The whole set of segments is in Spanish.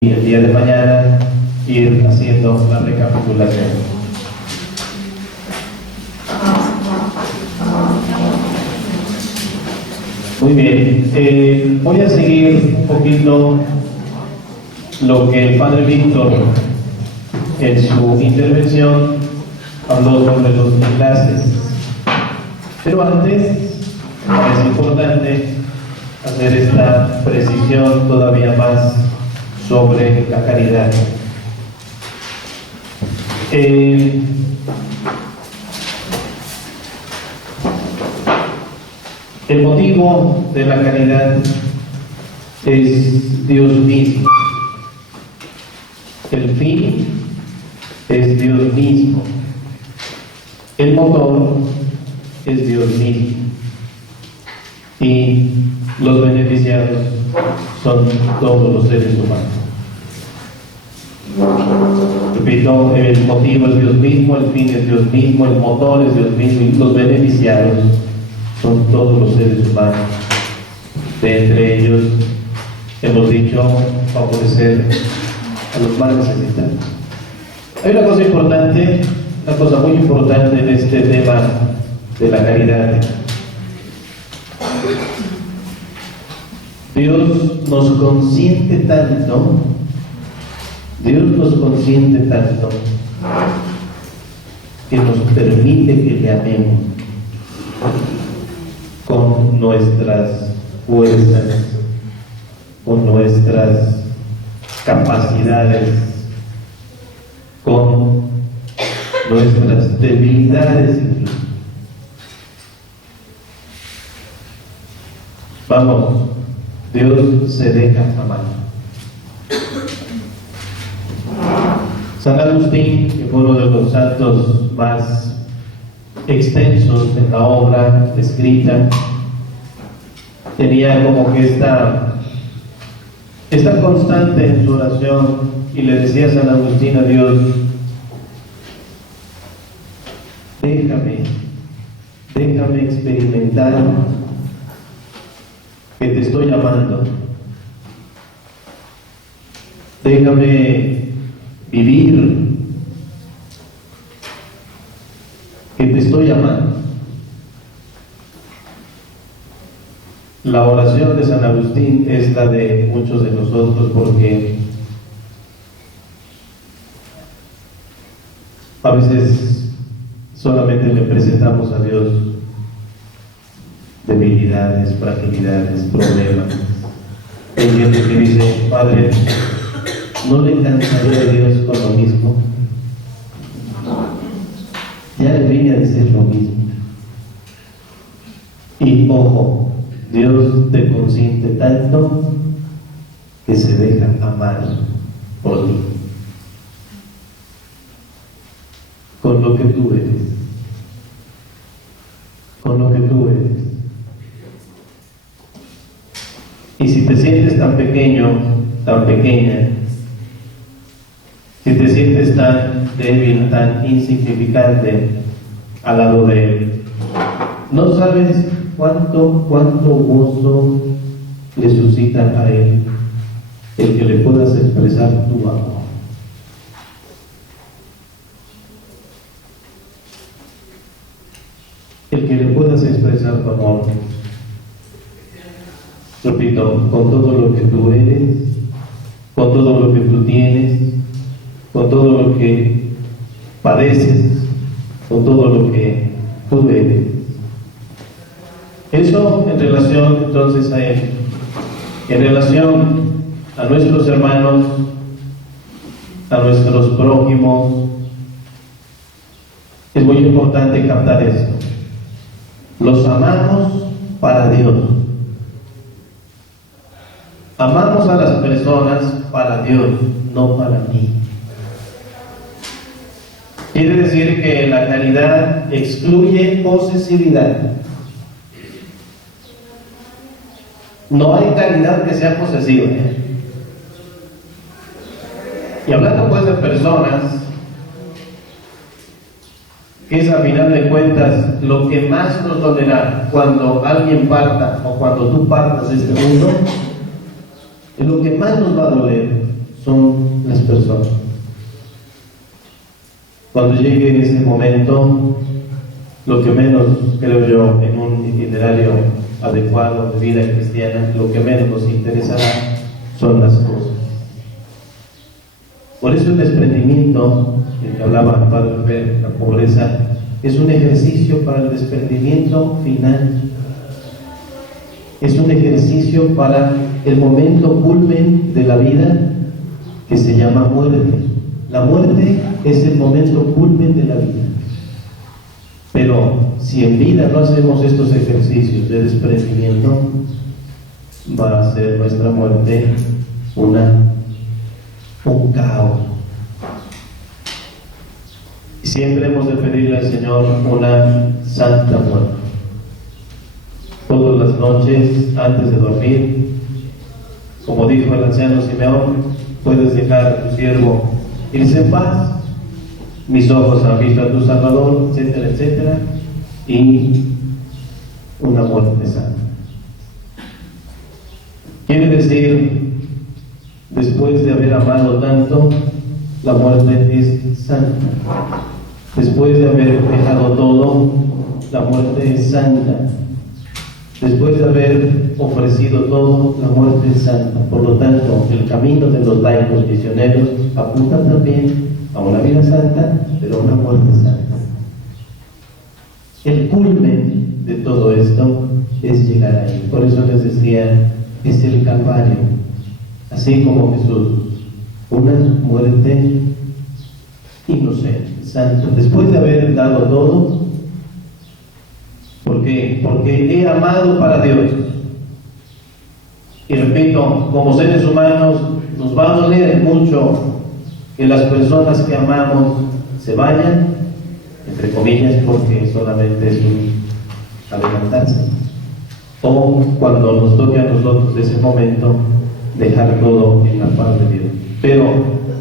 y el día de mañana ir haciendo la recapitulación. Muy bien, voy a seguir un poquito lo que el Padre Víctor en su intervención habló sobre los enlaces. Pero antes es importante hacer esta precisión todavía más sobre la caridad. El motivo de la caridad es Dios mismo. El fin es Dios mismo. El motor es Dios mismo. Y los beneficiados son todos los seres humanos. Repito, el motivo es Dios mismo, el fin es Dios mismo, el motor es Dios mismo y los beneficiados son todos los seres humanos. De entre ellos hemos dicho favorecer a los más necesitados. Hay una cosa importante, una cosa muy importante en este tema de la caridad. Dios nos consiente tanto, que nos permite que le amemos con nuestras fuerzas, con nuestras capacidades, con nuestras debilidades. Vamos, Dios se deja amar. San Agustín, que fue uno de los santos más extensos en la obra escrita, tenía como que esta constante en su oración, y le decía a San Agustín a Dios: déjame experimentar que te estoy amando, déjame vivir que te estoy amando. La oración de San Agustín es la de muchos de nosotros, porque a veces solamente le presentamos a Dios debilidades, fragilidades, problemas. Hay gente que dice: Padre, ¿no le cansaría a Dios con lo mismo? Ya debería de ser lo mismo. Y ojo, Dios te consiente tanto que se deja amar por ti, con lo que tú eres, con lo que tú eres. Y si te sientes tan pequeño, tan pequeña, si te sientes tan débil, tan insignificante al lado de Él, no sabes cuánto gozo le suscita a Él el que le puedas expresar tu amor. El que le puedas expresar tu amor. Repito, con todo lo que tú eres, con todo lo que tú tienes, con todo lo que padeces, con todo lo que tú eres. Eso en relación entonces a Él. En relación a nuestros hermanos, a nuestros prójimos, es muy importante captar esto. Los amamos para Dios. Amamos a las personas para Dios, no para mí. Quiere decir que la caridad excluye posesividad. No hay caridad que sea posesiva. Y hablando pues de personas, que es a final de cuentas lo que más nos dolerá cuando alguien parta o cuando tú partas de este mundo, lo que más nos va a doler son las personas. Cuando llegue ese momento, lo que menos, creo yo, en un itinerario adecuado de vida cristiana, lo que menos nos interesará son las cosas. Por eso el desprendimiento, el que hablaba el Padre Fer, la pobreza, es un ejercicio para el desprendimiento final. Es un ejercicio para el momento culmen de la vida que se llama muerte. La muerte es el momento culmen de la vida. Pero si en vida no hacemos estos ejercicios de desprendimiento, va a ser nuestra muerte un caos. Y siempre hemos de pedirle al Señor una santa muerte. Todas las noches, antes de dormir, como dijo el anciano Simeón, puedes dejar a tu siervo irse en paz. Mis ojos han visto a tu Salvador, etcétera, etcétera, y una muerte santa. Quiere decir, después de haber amado tanto, la muerte es santa. Después de haber dejado todo, la muerte es santa. Después de haber ofrecido todo, la muerte es santa. Por lo tanto, el camino de los laicos misioneros apunta también a una vida santa, pero a una muerte santa. El culmen de todo esto es llegar ahí. Por eso les decía, es el Calvario. Así como Jesús, una muerte inocente, santa. Después de haber dado todo, ¿por qué? Porque he amado para Dios. Y repito, como seres humanos, nos va a doler mucho que las personas que amamos se vayan, entre comillas, porque solamente es un adelantarse. O cuando nos toque a nosotros ese momento, dejar todo en la paz de Dios. Pero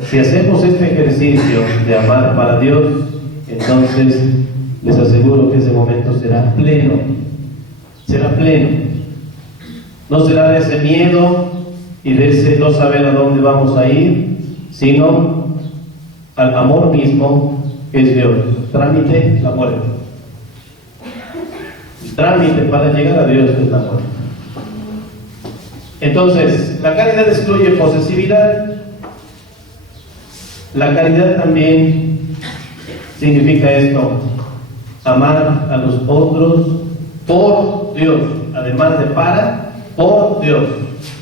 si hacemos este ejercicio de amar para Dios, entonces les aseguro que ese momento será pleno. Será pleno. No será de ese miedo y de ese no saber a dónde vamos a ir, sino al amor mismo que es Dios. Trámite, la muerte. El trámite para llegar a Dios es la muerte. Entonces, la caridad excluye posesividad. La caridad también significa esto: amar a los otros por Dios, además de por Dios.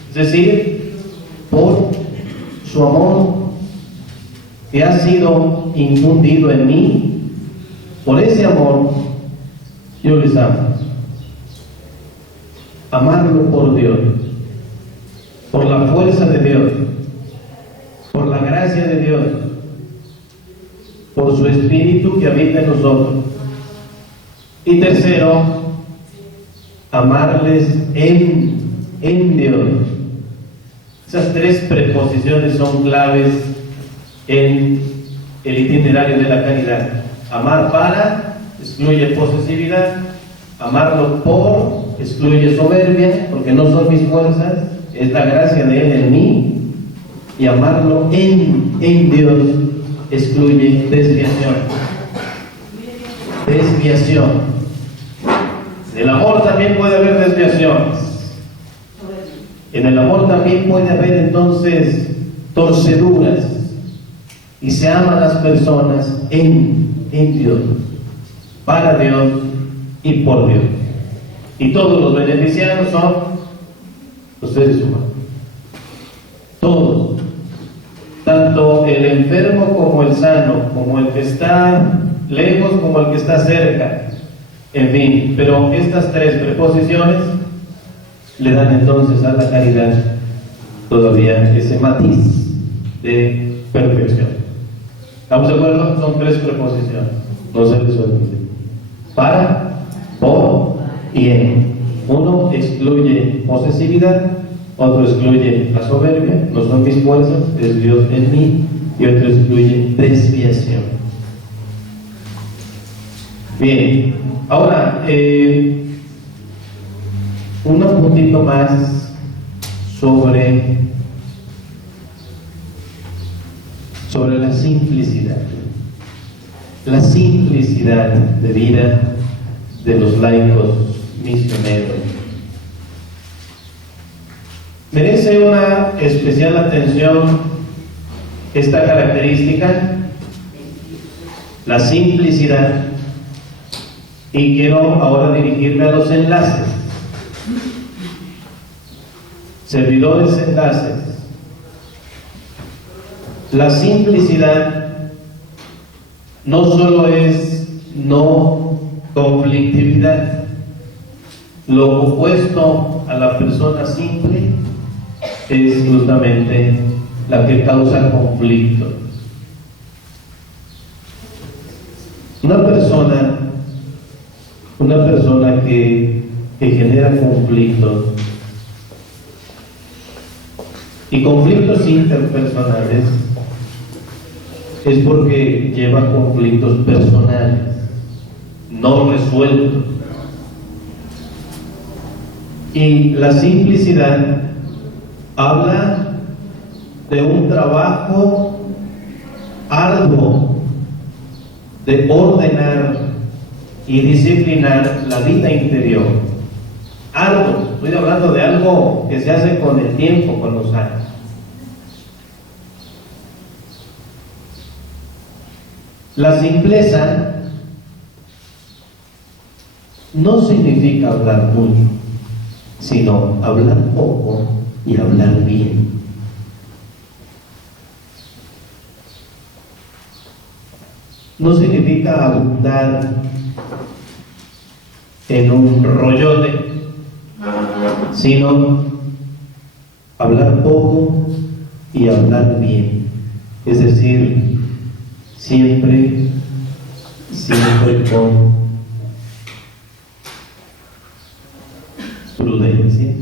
Es decir, por su amor que ha sido infundido en mí. Por ese amor, yo les amo. Amarlo por Dios, por la fuerza de Dios, por la gracia de Dios, por su Espíritu que habita en nosotros. Y tercero, amarles en Dios. Esas tres preposiciones son claves en el itinerario de la caridad. Amar para excluye posesividad, amarlo por excluye soberbia, porque no son mis fuerzas, es la gracia de Él en mí, y amarlo en Dios excluye desviación. Desviación. En el amor también puede haber desviaciones. En el amor también puede haber entonces torceduras. Y se aman las personas en Dios, para Dios y por Dios. Y todos los beneficiados son los seres humanos. Todos. Tanto el enfermo como el sano, como el que está lejos como el que está cerca. En fin, pero estas tres preposiciones le dan entonces a la caridad todavía ese matiz de perfección. ¿Estamos de acuerdo? Son tres preposiciones. No se les olvide. Para, por y en. Uno excluye posesividad, otro excluye la soberbia, no son mis fuerzas, es Dios en mí, y otro excluye desviación. Bien, ahora, un puntito más sobre simplicidad. La simplicidad de vida de los laicos misioneros. Merece una especial atención esta característica, la simplicidad, y quiero ahora dirigirme a los enlaces. Servidores enlaces. La simplicidad no solo es no conflictividad. Lo opuesto a la persona simple es justamente la que causa conflicto. Una persona que genera conflictos y conflictos interpersonales es porque lleva conflictos personales no resueltos. Y la simplicidad habla de un trabajo arduo de ordenar y disciplinar la vida interior. Arduo, estoy hablando de algo que se hace con el tiempo, con los años. La simpleza no significa hablar mucho, sino hablar poco y hablar bien. No significa abundar en un rollote, sino hablar poco y hablar bien. Es decir, siempre con prudencia,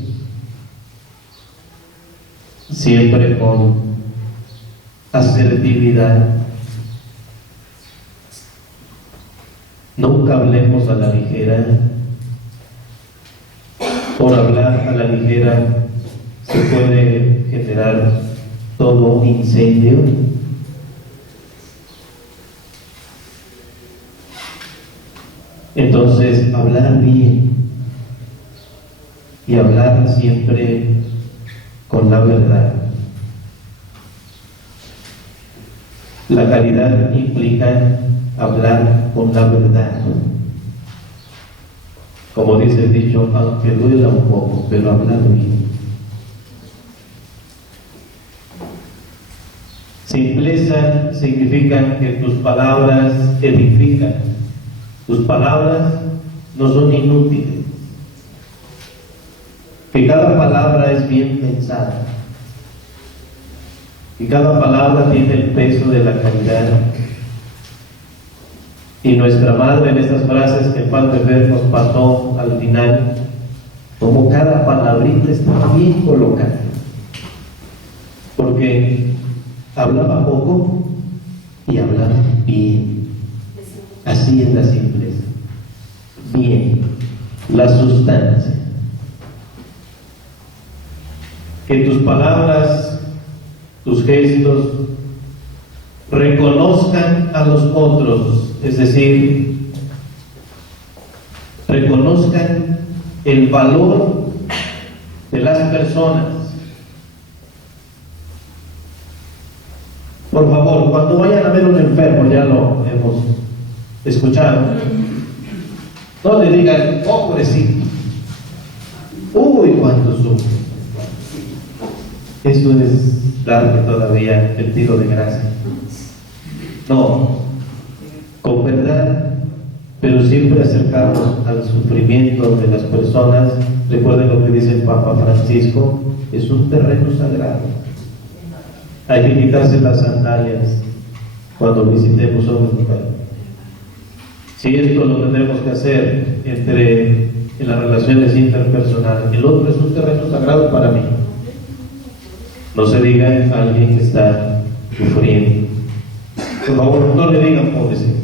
siempre con asertividad. Nunca hablemos a la ligera. Por hablar a la ligera se puede generar todo un incendio. Entonces, hablar bien y hablar siempre con la verdad. La caridad implica hablar con la verdad. Como dice el dicho, aunque duela un poco, pero hablar bien. Simpleza significa que tus palabras edifican. Tus palabras no son inútiles. Que cada palabra es bien pensada. Y cada palabra tiene el peso de la caridad. Y nuestra madre en estas frases que Padre Fer nos pasó al final, como cada palabrita estaba bien colocada. Porque hablaba poco y hablaba bien. Así es la simpleza. Bien. La sustancia. Que tus palabras, tus gestos, reconozcan a los otros, es decir, reconozcan el valor de las personas. Por favor, cuando vayan a ver un enfermo, ya lo hemos escuchado, no le digan, pobrecito, uy, cuánto sufre. Eso es darle todavía el tiro de gracia. No, con verdad, pero siempre acercarnos al sufrimiento de las personas. Recuerden lo que dice el Papa Francisco, es un terreno sagrado. Hay que quitarse las sandalias cuando visitemos a un enfermo. Si esto lo tendremos que hacer en las relaciones interpersonales, el otro es un terreno sagrado para mí. No se diga a alguien que está sufriendo. Por favor, no le digan pobrecito.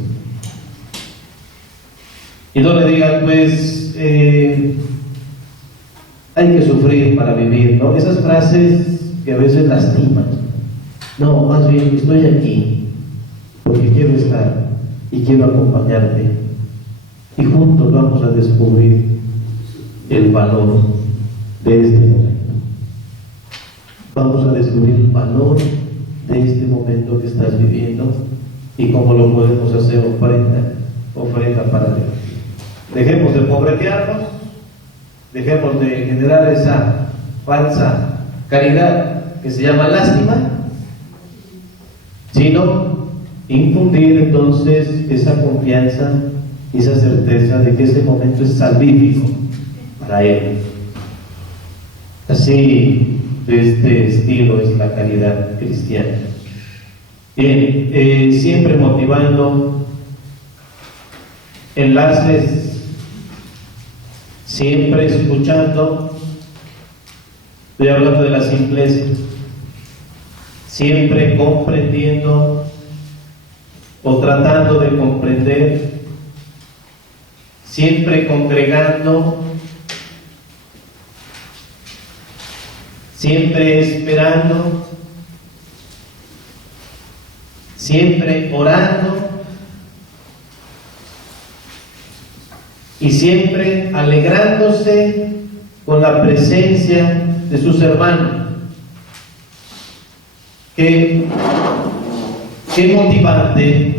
Y no le digan, pues, hay que sufrir para vivir, ¿no? Esas frases que a veces lastiman. No, más bien, estoy aquí y quiero acompañarte. Y juntos vamos a descubrir el valor de este momento. Vamos a descubrir el valor de este momento que estás viviendo y cómo lo podemos hacer ofrenda para Dios. Dejemos de pobretearnos, dejemos de generar esa falsa caridad que se llama lástima, sino infundir entonces esa confianza y esa certeza de que este momento es salvífico para Él. Así, de este estilo es la caridad cristiana. Bien, siempre motivando enlaces, siempre escuchando. Estoy hablando de la simpleza, siempre comprendiendo o tratando de comprender, siempre congregando, siempre esperando, siempre orando y siempre alegrándose con la presencia de sus hermanos. Qué motivante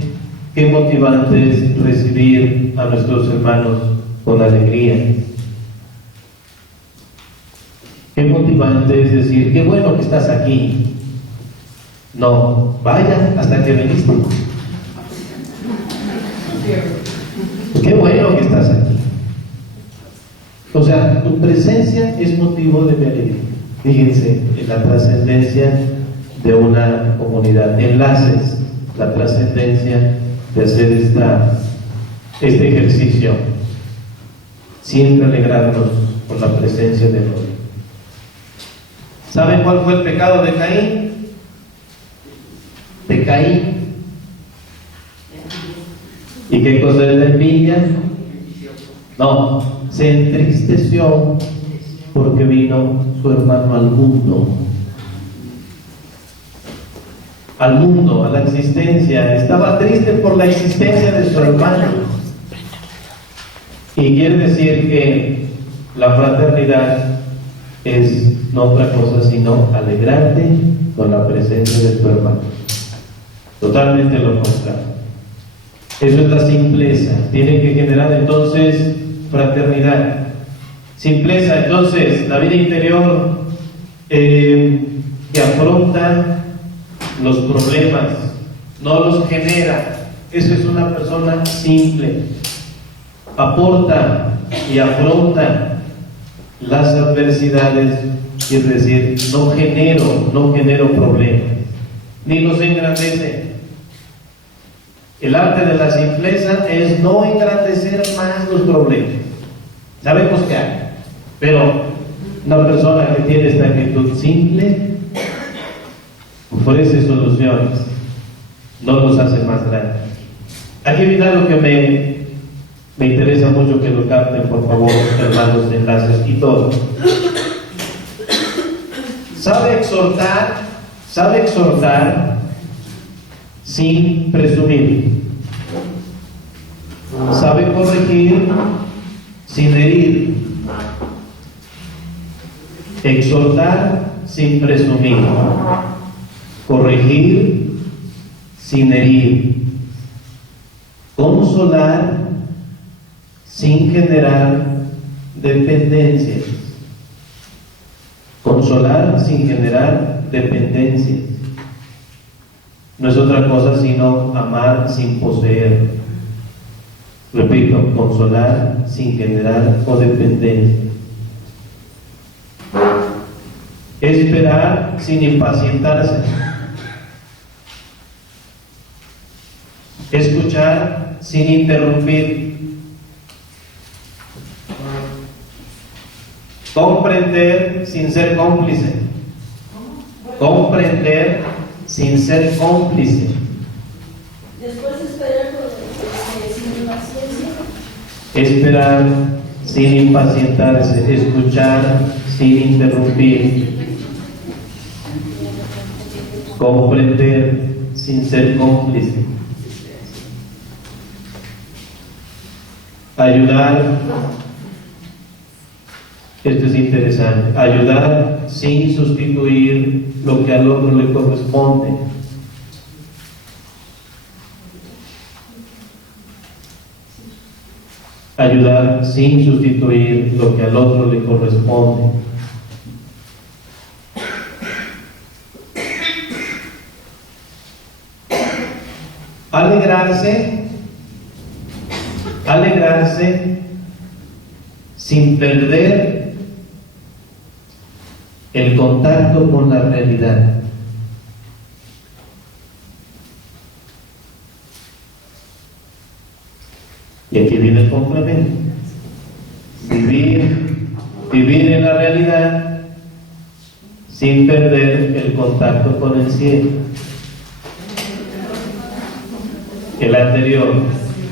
es recibir a nuestros hermanos con alegría. Qué motivante es decir, qué bueno que estás aquí. No, vaya hasta que viniste. Qué bueno que estás aquí. O sea, tu presencia es motivo de mi alegría. Fíjense en la trascendencia de una comunidad, enlaces, la trascendencia de hacer este ejercicio, siempre alegrarnos por la presencia de Dios. ¿Saben cuál fue el pecado de Caín? De Caín. ¿Y qué cosa es la envidia? No, se entristeció porque vino su hermano al mundo, a la existencia. Estaba triste por la existencia de su hermano. Y quiere decir que la fraternidad es no otra cosa sino alegrarte con la presencia de tu hermano. Totalmente lo contrario. Eso es la simpleza. Tiene que generar entonces fraternidad. Simpleza, entonces, la vida interior que afronta los problemas, no los genera. Eso es una persona simple. Aporta y afronta las adversidades, es decir, no genero problemas, ni los engrandece. El arte de la simpleza es no engrandecer más los problemas. Sabemos que hay, pero una persona que tiene esta actitud simple ofrece soluciones, no los hace más grandes. Aquí viene algo que me interesa mucho que lo capten, por favor, hermanos de enlaces y todos. Sabe exhortar sin presumir. Sabe corregir sin herir. Exhortar sin presumir. Corregir sin herir. Consolar sin generar dependencias. Consolar sin generar dependencias. No es otra cosa sino amar sin poseer. Repito, consolar sin generar codependencia. Esperar sin impacientarse. Escuchar sin interrumpir. Comprender sin ser cómplice. Comprender sin ser cómplice. Después esperar sin impaciencia. Esperar sin impacientarse. Escuchar sin interrumpir. Comprender sin ser cómplice. Ayudar, esto es interesante, ayudar sin sustituir lo que al otro le corresponde. Ayudar sin sustituir lo que al otro le corresponde. Alegrarse sin perder el contacto con la realidad. Y aquí viene el complemento. Vivir en la realidad sin perder el contacto con el cielo. El anterior,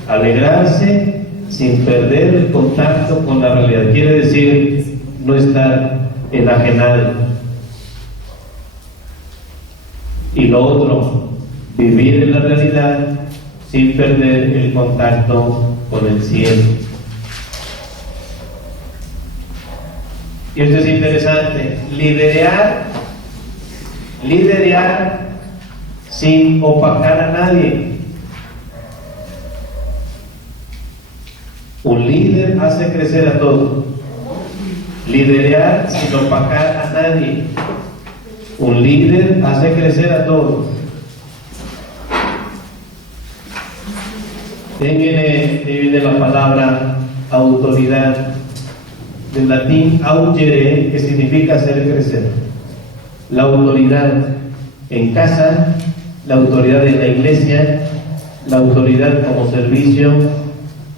alegrarse sin perder el contacto con la realidad. Quiere decir no estar enajenado. Y lo otro, vivir en la realidad sin perder el contacto con el cielo. Y esto es interesante, liderar sin opacar a nadie. Un líder hace crecer a todos. Liderar sin opacar a nadie. Un líder hace crecer a todos. Ahí viene la palabra autoridad, del latín augere, que significa hacer crecer. La autoridad en casa, la autoridad en la iglesia, la autoridad como servicio,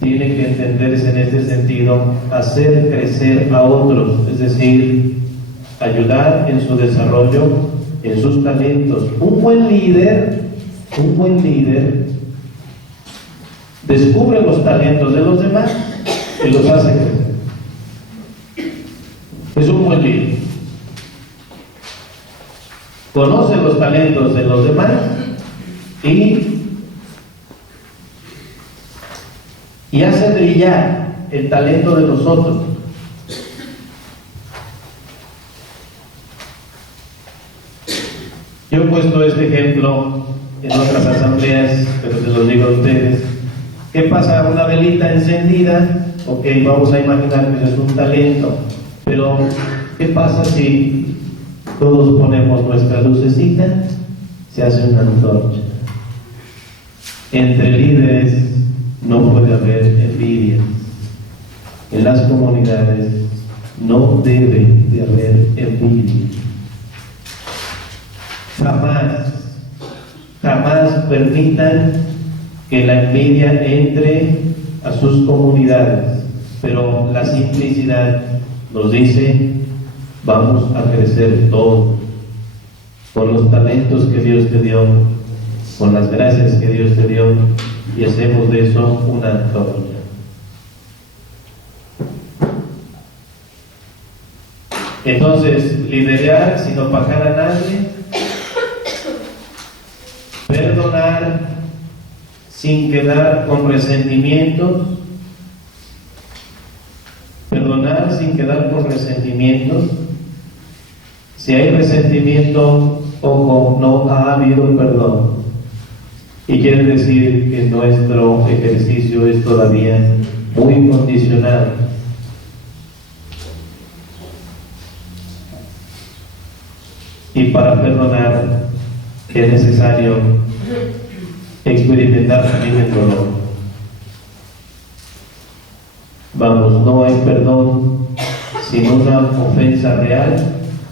tiene que entenderse en este sentido, hacer crecer a otros, es decir, ayudar en su desarrollo, en sus talentos. Un buen líder descubre los talentos de los demás y los hace crecer. Es un buen líder. Conoce los talentos de los demás y hace brillar el talento de nosotros. Yo he puesto este ejemplo en otras asambleas, pero se los digo a ustedes. ¿Qué pasa? Una velita encendida, ok, vamos a imaginar que eso es un talento, pero ¿qué pasa si todos ponemos nuestra lucecita? Se hace una antorcha. Entre líderes no puede haber envidia. En las comunidades no debe de haber envidia. Jamás permitan que la envidia entre a sus comunidades, pero la simplicidad nos dice: vamos a crecer todos con los talentos que Dios te dio, con las gracias que Dios te dio, y hacemos de eso una antorcha. Entonces, liderar sin opacar a nadie, perdonar sin quedar con resentimientos, Si hay resentimiento, ojo, no ha habido perdón. Y quiere decir que nuestro ejercicio es todavía muy condicionado. Y para perdonar es necesario experimentar también el dolor. Vamos, no hay perdón sin una ofensa real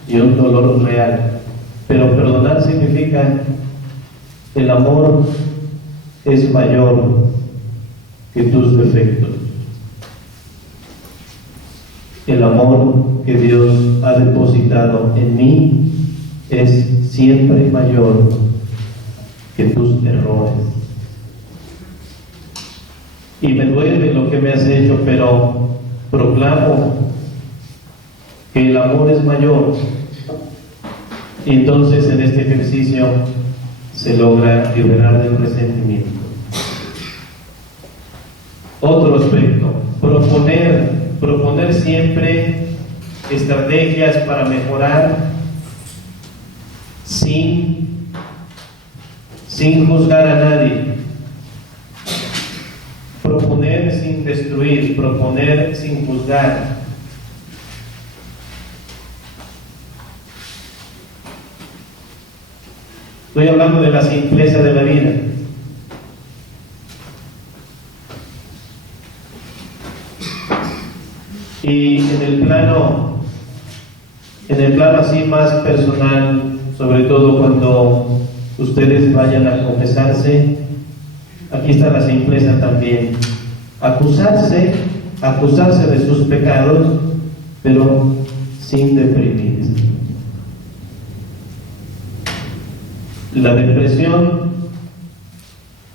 y un dolor real. Pero perdonar significa el amor es mayor que tus defectos. El amor que Dios ha depositado en mí es siempre mayor que tus errores. Y me duele lo que me has hecho, pero proclamo que el amor es mayor. Y entonces en este ejercicio se logra liberar del resentimiento. Otro aspecto: proponer siempre estrategias para mejorar sin juzgar a nadie, proponer sin destruir, proponer sin juzgar. Estoy hablando de la simpleza de la vida. Y en el plano así más personal, sobre todo cuando ustedes vayan a confesarse, aquí está la simpleza también. Acusarse de sus pecados, pero sin deprimirse. La depresión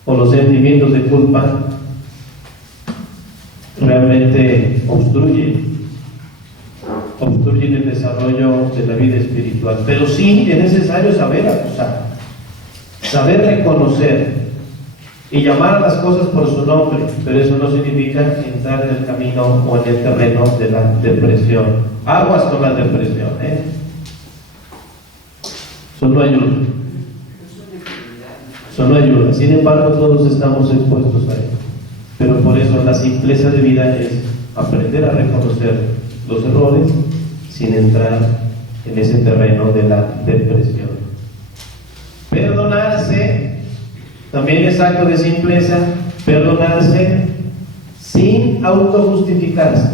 o los sentimientos de culpa realmente obstruyen el desarrollo de la vida espiritual. Pero sí es necesario saber acusar, saber reconocer y llamar a las cosas por su nombre, pero eso no significa entrar en el camino o en el terreno de la depresión. Aguas con la depresión, eso no ayuda. Eso no ayuda. Sin embargo, todos estamos expuestos a ello. Pero por eso la simpleza de vida es aprender a reconocer los errores sin entrar en ese terreno de la depresión. Perdonarse también es acto de simpleza. Perdonarse sin autojustificarse.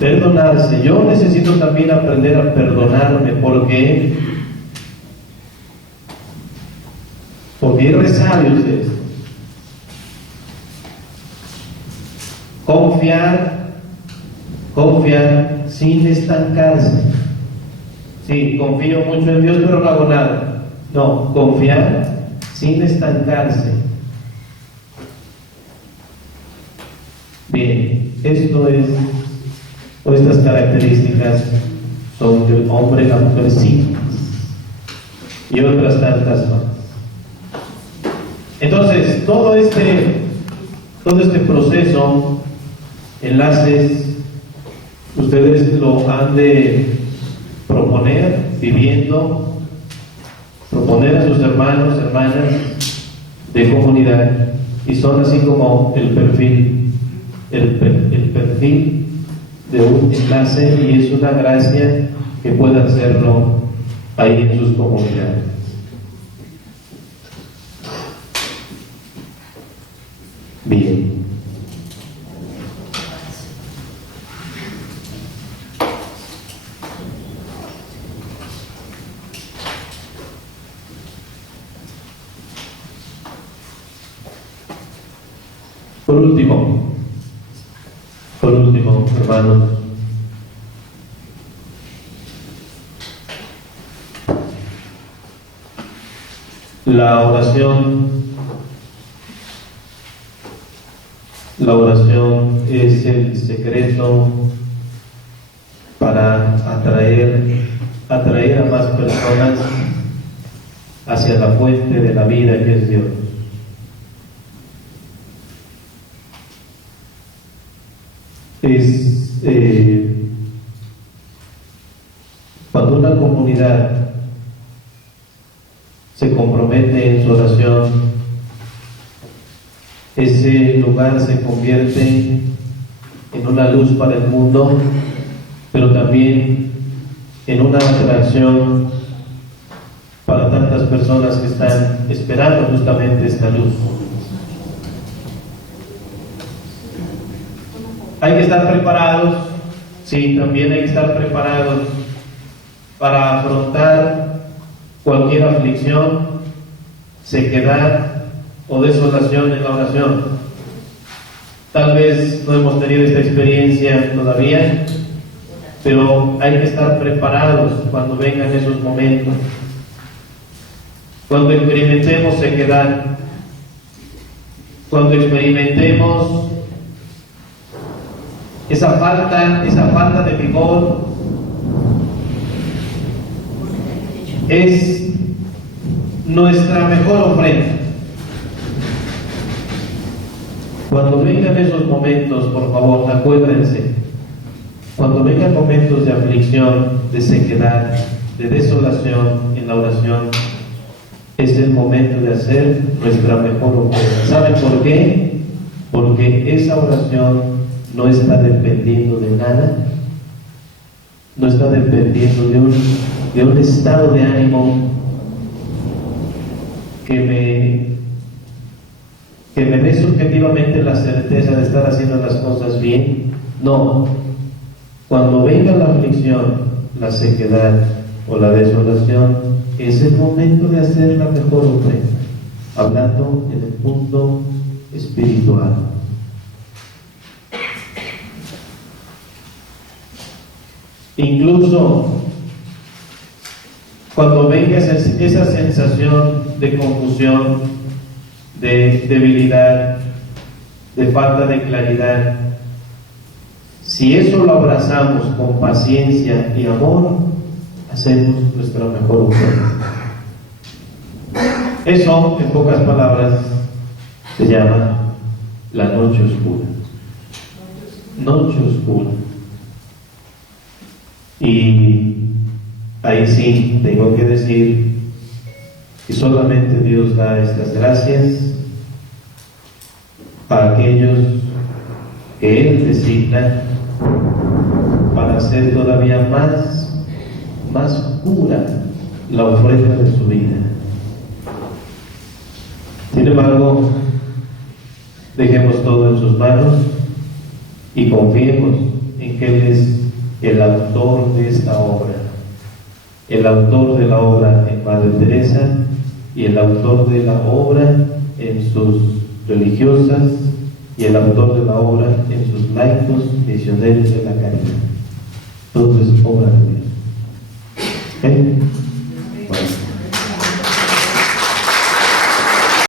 Perdonarse. Yo necesito también aprender a perdonarme porque es resabio ustedes. Confiar sin estancarse. Sí, confío mucho en Dios, pero no hago nada. No, confiar sin estancarse. Bien, estas características son del hombre, la mujer simples y otras tantas más. Entonces, todo este proceso, enlaces, ustedes lo han de proponer, proponer a sus hermanos, hermanas de comunidad, y son así como el perfil de un enlace, y es una gracia que puedan hacerlo ahí en sus comunidades. Bien. Por último, hermanos, la oración es el secreto para atraer a más personas hacia la fuente de la vida que es Dios. Cuando una comunidad se compromete en su oración, ese lugar se convierte en una luz para el mundo, pero también en una atracción para tantas personas que están esperando justamente esta luz. Hay que estar preparados, sí, también hay que estar preparados para afrontar cualquier aflicción, sequedad o desolación en la oración. Tal vez no hemos tenido esta experiencia todavía, pero hay que estar preparados cuando vengan esos momentos. Cuando experimentemos sequedad, cuando experimentemos esa falta de vigor, es nuestra mejor ofrenda. Cuando vengan esos momentos, por favor, acuérdense, cuando vengan momentos de aflicción, de sequedad, de desolación en la oración, es el momento de hacer nuestra mejor ofrenda. ¿Saben por qué? Porque esa oración no está dependiendo de nada, no está dependiendo de un estado de ánimo que me dé subjetivamente la certeza de estar haciendo las cosas bien. No, cuando venga la aflicción, la sequedad o la desolación, es el momento de hacer la mejor ofrenda, hablando en el punto espiritual. Incluso cuando venga esa sensación de confusión, de debilidad, de falta de claridad, si eso lo abrazamos con paciencia y amor, hacemos nuestra mejor ofrenda. Eso, en pocas palabras, se llama la noche oscura. Noche oscura. Y ahí sí tengo que decir que solamente Dios da estas gracias a aquellos que Él designa para hacer todavía más pura la ofrenda de su vida. Sin embargo, dejemos todo en sus manos y confiemos en que Él es el autor de esta obra, el autor de la obra en Madre Teresa y el autor de la obra en sus religiosas y el autor de la obra en sus laicos misioneros de la caridad. Todo es obra de Dios. ¿Okay?